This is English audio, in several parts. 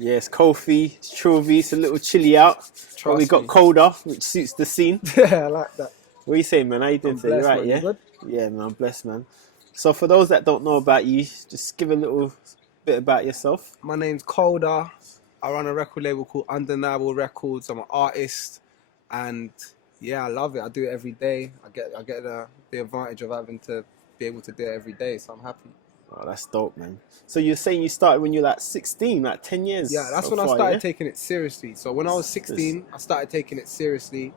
Yeah, it's Kofi, it's Trill, it's a little chilly out. But we got me. Koder, which suits the scene. Yeah, I like that. What are you saying, man? How you doing today? You Blessed, right, man. yeah? You good? Yeah, man, I'm blessed, man. So for those that don't know about you, just give a little bit about yourself. My name's Koder. I run a record label called Undeniable Records. I'm an artist, and yeah, I love it. I do it every day. I get the advantage of having to be able to do it every day, so I'm happy. Oh, that's dope, man. So you're saying you started when you're like 16, like 10 years? Yeah, that's so when I far, started yeah? taking it seriously. So when I was 16, I started taking it seriously.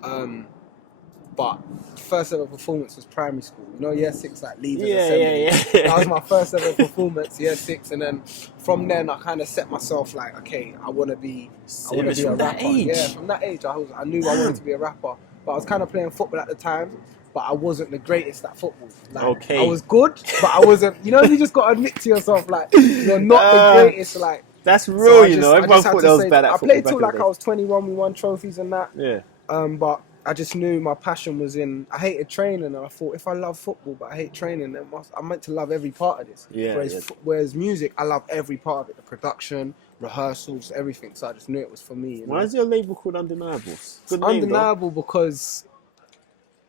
But first ever performance was primary school. You know, year 6, like leavers assembly. Yeah. That was my first ever performance, year 6, and then from then I kind of set myself like, okay, I want to be a From that rapper. age? Yeah, from that age, I knew I wanted to be a rapper. But I was kind of playing football at the time, but I wasn't the greatest at football. Like, Okay. I was good, but I wasn't. You know, you just got to admit to yourself, like, you're not the greatest. Like, that's real, so you know. Everyone thought I was bad at I football. played till like I was 21. We won trophies and that. Yeah. But I just knew my passion was in. I hated training, and I thought if I love football but I hate training, then I'm meant to love every part of this. Yeah. Whereas music, I love every part of it: the production, rehearsals, everything. So I just knew it was for me. You know? Why is your label called Undeniables? It's undeniable because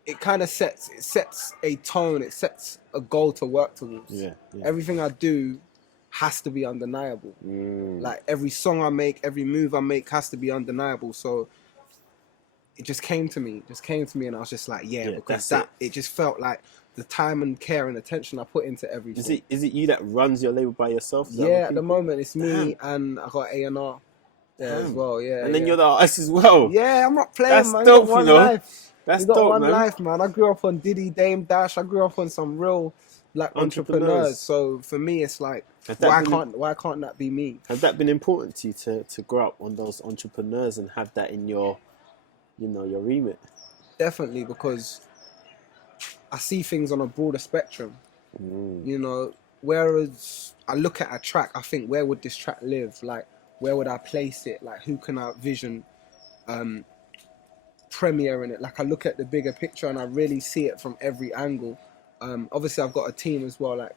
it kind of sets a tone. It sets a goal to work towards. Yeah. Everything I do has to be undeniable. Like every song I make, every move I make has to be undeniable. So it just came to me. And I was just like, because it just felt like the time and care and attention I put into everything. Is it you that runs your label by yourself? Yeah, at the moment it's me and I got A&R there as well. Yeah, and then you're the artist as well. Yeah, I'm not playing, That's man. dope, One you know. life. That's got dope, one man. life, man. I grew up on Diddy, Dame Dash. I grew up on some real like entrepreneurs. So for me, it's like, why can't that be me? Has that been important to you to grow up on those entrepreneurs and have that in your, your remit? Definitely, because I see things on a broader spectrum. You know, whereas I look at a track, I think, where would this track live? Like, where would I place it? Like, who can I vision premiering it? Like, I look at the bigger picture and I really see it from every angle. Obviously, I've got a team as well, like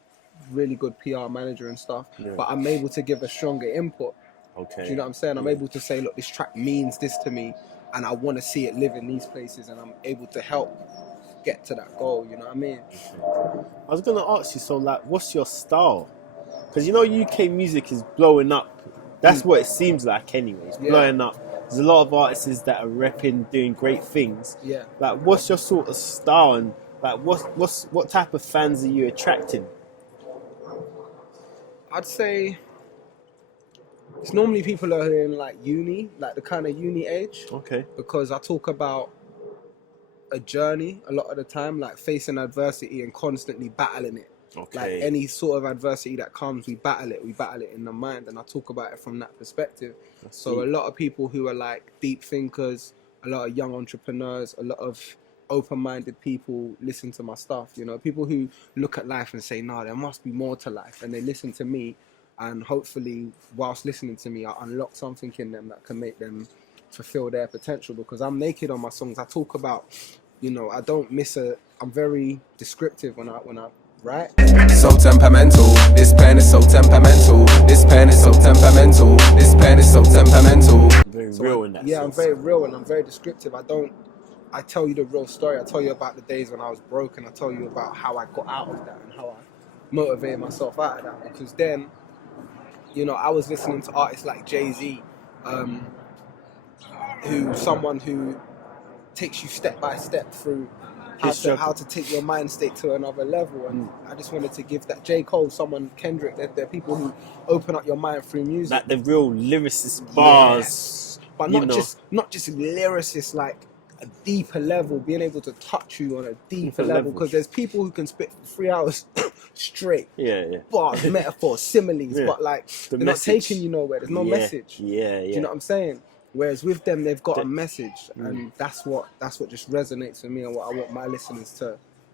really good PR manager and stuff. Yeah. But I'm able to give a stronger input. Okay. Do you know what I'm saying? I'm able to say, look, this track means this to me, and I want to see it live in these places, and I'm able to help get to that goal. You know what I mean? Okay. I was gonna ask you, so like, what's your style? Because UK music is blowing up. That's what it seems like anyway. It's blowing up. There's a lot of artists that are repping, doing great things. Yeah. Like, what's your sort of style, and like, what type of fans are you attracting? I'd say it's normally people who are in like uni, like the kind of uni age. Okay. Because I talk about a journey a lot of the time, like facing adversity and constantly battling it. Okay. Like any sort of adversity that comes, we battle it in the mind, and I talk about it from that perspective. So a lot of people who are like deep thinkers, a lot of young entrepreneurs, a lot of open-minded people listen to my stuff. You know, people who look at life and say, no, there must be more to life, and they listen to me, and hopefully whilst listening to me, I unlock something in them that can make them fulfill their potential. Because I'm naked on my songs. I talk about, I don't miss I'm very descriptive when I write. So temperamental, this pen is so temperamental, this pen is so temperamental, this pen is so temperamental. Very real in that sense. I'm very real and I'm very descriptive. I tell you the real story. I tell you about the days when I was broken. I tell you about how I got out of that and how I motivated myself out of that. Because then, I was listening to artists like Jay-Z, someone who takes you step by step through how to take your mind state to another level. And I just wanted to give that. J. Cole, Kendrick, they're people who open up your mind through music. Like the real lyricist bars. Yes. But not just lyricists, like a deeper level, being able to touch you on a deeper level. Because there's people who can spit for 3 hours straight. Yeah. Bars, metaphors, similes, but like they're not taking you nowhere. There's no message. Yeah. Do you know what I'm saying? Whereas with them, they've got a message, and that's what just resonates with me, and what I want my listeners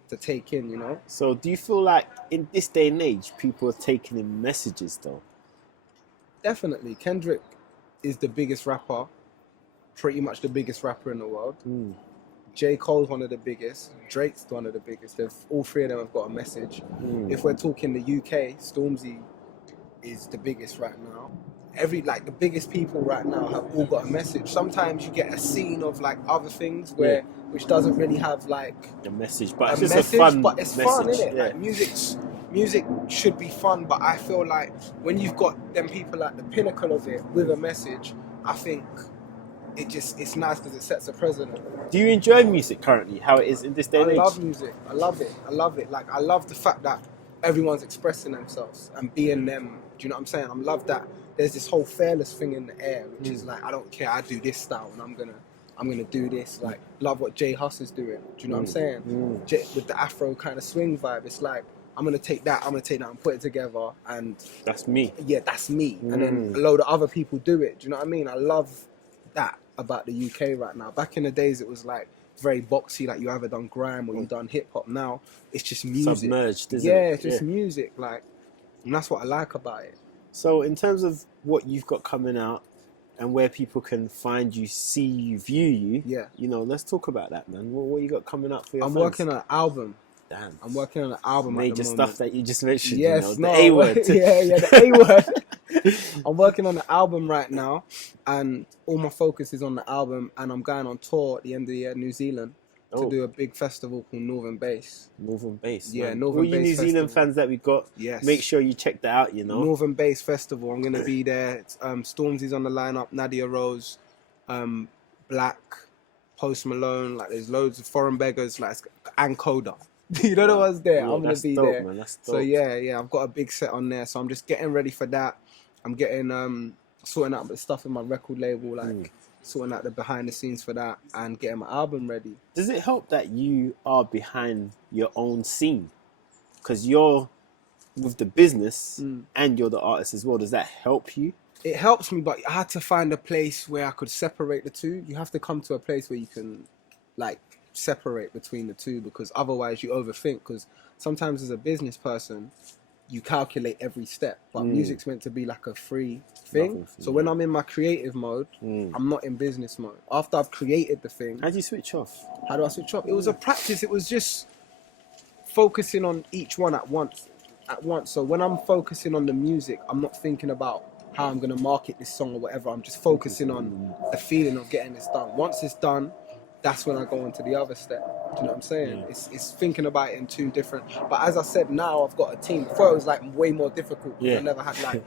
to take in. So do you feel like in this day and age, people are taking in messages though? Definitely. Kendrick is the biggest rapper, pretty much the biggest rapper in the world. J. Cole's one of the biggest. Drake's one of the biggest. All three of them have got a message. If we're talking the UK, Stormzy is the biggest right now. the biggest people right now have all got a message. Sometimes you get a scene of like other things where which doesn't really have like The message, but a it's just message, a fun but it's message. fun, isn't it? Yeah. Like music should be fun, but I feel like when you've got them people at the pinnacle of it with a message, I think it's nice because it sets a precedent. Do you enjoy music currently? How it is in this day and age? I love music. I love it. Like I love the fact that everyone's expressing themselves and being them. Do you know what I'm saying? I love that there's this whole fearless thing in the air, which is like, I don't care, I do this style and I'm gonna do this. Like, love what Jay Huss is doing. Do you know what I'm saying? With the Afro kind of swing vibe, it's like, I'm gonna take that and put it together, and that's me. Yeah, that's me. And then a load of other people do it. Do you know what I mean? I love that about the UK right now. Back in the days, it was like very boxy, like you either done grime or you done hip hop. Now it's just music. Submerged, isn't it? It's just music, like, and that's what I like about it. So in terms of what you've got coming out and where people can find you, see you, view you, you know, let's talk about that, man. What you got coming up for your fans? Working on an album. Damn. I'm working on an album Major at the moment. stuff that you just mentioned. Yes, you know, the A word. the A word. I'm working on an album right now, and all my focus is on the album, and I'm going on tour at the end of the year, New Zealand, to do a big festival called Northern Bass. Northern Bass. Yeah, man. Northern All you Bass New Zealand Festival. fans that we got, make sure you check that out, you know. Northern Bass Festival, I'm going to be there. It's, Stormzy's on the lineup, Nadia Rose, Black, Post Malone, like there's loads of foreign beggars, like, and Koder. You know what's there. I'm going to be dope, there. Man, that's dope. So yeah, I've got a big set on there. So I'm just getting ready for that. I'm getting, sorting out the stuff in my record label, like sorting out the behind the scenes for that and getting my album ready. Does it help that you are behind your own scene? Because you're with the business and you're the artist as well. Does that help you? It helps me, but I had to find a place where I could separate the two. You have to come to a place where you can, like, separate between the two, because otherwise you overthink. Because sometimes as a business person, you calculate every step, but music's meant to be like a free thing. So when I'm in my creative mode, I'm not in business mode. After I've created the thing, how do you switch off? How do I switch off? It was a practice. It was just focusing on each one at once. So when I'm focusing on the music, I'm not thinking about how I'm going to market this song or whatever. I'm just focusing on the feeling of getting this done. Once it's done, that's when I go into the other step. Do you know what I'm saying? It's thinking about it in two different. But as I said, now I've got a team. Before it was like way more difficult. I never had like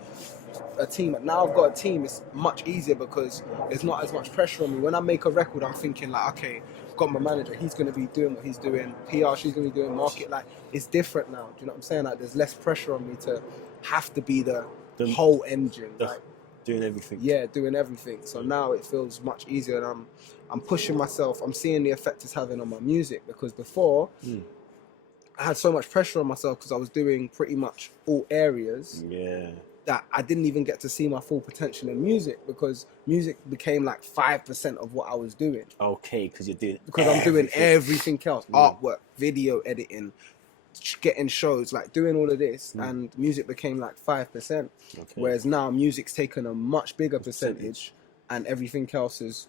a team. Now I've got a team. It's much easier because there's not as much pressure on me. When I make a record, I'm thinking like, okay, I've got my manager. He's going to be doing what he's doing. PR, she's going to be doing market. Like, it's different now. Do you know what I'm saying? Like, there's less pressure on me to have to be the whole engine. Like, doing everything. Yeah, doing everything. So now it feels much easier, and I'm pushing myself. I'm seeing the effect it's having on my music, because before I had so much pressure on myself because I was doing pretty much all areas. That I didn't even get to see my full potential in music, because music became like 5% of what I was doing. Okay, because you're doing I'm doing everything else, artwork, video editing, getting shows, like doing all of this, and music became like 5%. Whereas now music's taken a much bigger percentage, and everything else is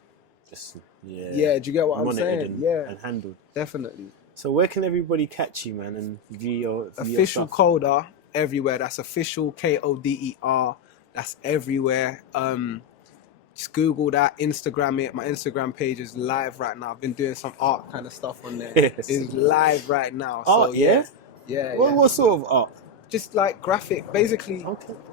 just do you get what I'm saying? And handled. Definitely. So where can everybody catch you, man, and view your official Koder everywhere. That's official Koder. That's everywhere. Just Google that, Instagram it. My Instagram page is live right now. I've been doing some art kind of stuff on there. It's live right now. Art, so, yeah. What sort of art? Just like graphic, basically.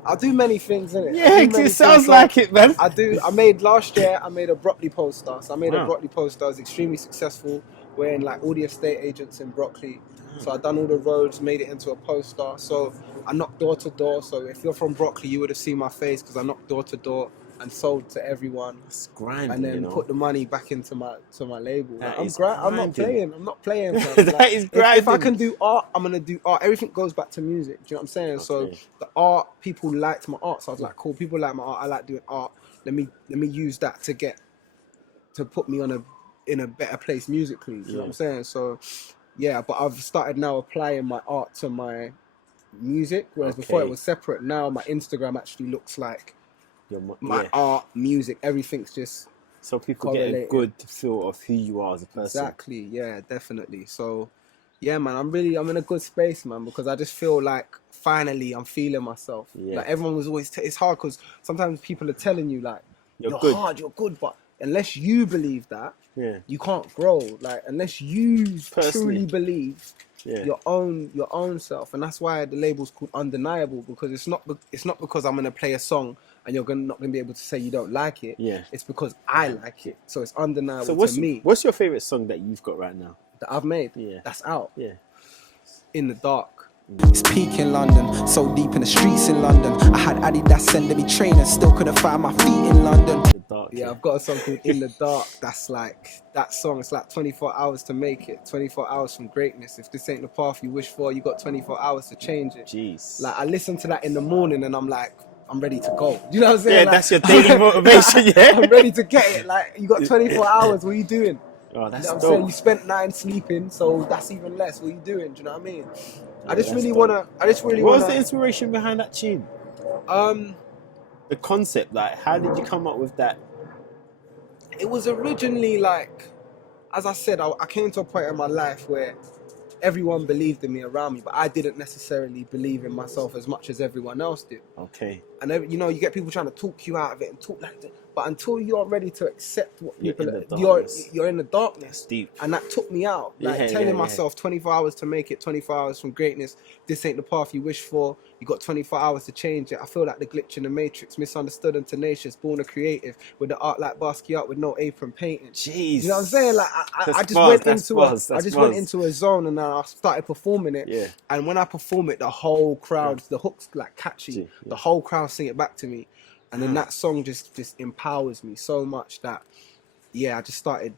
I do many things, innit? Yeah, it sounds like it, man. I made last year, I made a Broccoli poster. So I made a Broccoli poster. I was extremely successful. We're in like all the estate agents in Broccoli. So I done all the roads, made it into a poster. So I knocked door to door. So if you're from Broccoli, you would have seen my face, because I knocked door to door and sold to everyone. That's grinding, and then you know? Put the money back into my label. Like, I'm not playing. That is grinding. If I can do art, I'm gonna do art. Everything goes back to music. Do you know what I'm saying? So the art, people liked my art. So I was like, cool. People like my art. I like doing art. Let me use that to put me in a better place musically. You know what I'm saying? So yeah, but I've started now applying my art to my music, whereas before it was separate. Now my Instagram actually looks like my art, music, everything's just so people get a good feel of who you are as a person. Exactly, yeah, definitely. So Yeah, man, I'm in a good space, man, because I just feel like finally I'm feeling myself. Yeah. Like everyone was always, it's hard because sometimes people are telling you like, you're good. hard, you're good, but unless you believe that, Yeah. you can't grow. Like unless you Personally. truly believe Yeah. your own self, and that's why the label's called Undeniable, because it's not because I'm gonna play a song and you're not gonna be able to say you don't like it. Yeah. It's because I like it, so it's undeniable So to me. what's your favorite song that you've got right now? That I've made. Yeah. That's out. Yeah. In the Dark. It's peak in London, so deep in the streets in London. I had Adidas sending me trainers, still couldn't find my feet in London. The Dark. Yeah, I've got a song called In the Dark. That's like, that song, it's like 24 hours to make it. 24 hours from greatness. If this ain't the path you wish for, you got 24 hours to change it. Jeez. Like, I listen to that in the morning and I'm like, I'm ready to go. Do you know what I'm saying? Yeah, like, that's your daily motivation, yeah? I'm ready to get it. Like, you got 24 hours, what are you doing? Oh, that's You know what I'm dope. saying? You spent 9 sleeping, so that's even less. What are you doing? Do you know what I mean? I just really dope. wanna. What was the inspiration behind that tune? Um, The concept, like, how did you come up with that? it was originally like, as I said, I came to a point in my life where everyone believed in me around me, but I didn't necessarily believe in myself as much as everyone else did. Okay. And you know, you get people trying to talk you out of it and talk like that, but until you're ready to accept what You're people in the you're darkness. in the darkness. Deep. And that took me out. Like Yeah, telling yeah, myself 24 hours to make it, 24 hours from greatness. This ain't the path you wish for. You got 24 hours to change it. I feel like the glitch in the matrix, misunderstood and tenacious, born a creative with the art like Basquiat with no apron painting. Jeez. You know what I'm saying? Like I just That's went into a zone and then I started performing it. Yeah. And when I perform it, the whole crowd, the hook's like catchy. Yeah. The whole crowd sing it back to me. And then that song just empowers me so much that, yeah, I just started,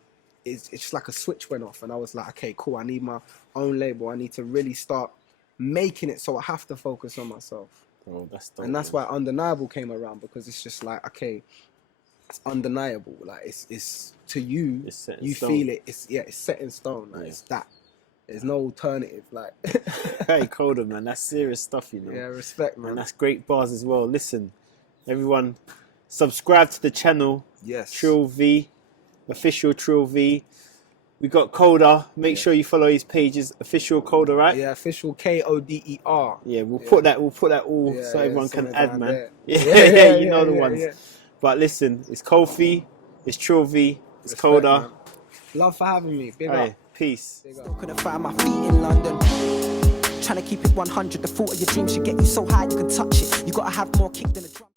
it's just like a switch went off and I was like, okay, cool, I need my own label. I need to really start making it, so I have to focus on myself. Oh, that's dope. And that's why Undeniable came around, because it's just like, okay, it's undeniable. Like it's to you, It's set in you stone. feel it. It's set in stone. Like it's that. There's no alternative. Like Hey, Koder, man, that's serious stuff, you know. yeah, respect, man. And that's great bars as well. Listen, everyone, subscribe to the channel. Yes. Trill V, official Trill V. We got Koder. Make sure you follow his pages. Official Koder, right? Yeah, official Koder. Yeah, we'll put that all Yeah, so everyone can somewhere add, down man. there. Yeah, you know the ones. Yeah. But listen, it's Kofi, it's Trill V, it's Respect, Koder. man. Love for having me. Big Hey, up. peace. Big Still up. couldn't find my feet in London. Trying to keep it 100, the thought of your dreams should get you so high you can touch it. You gotta have more kick than a drum.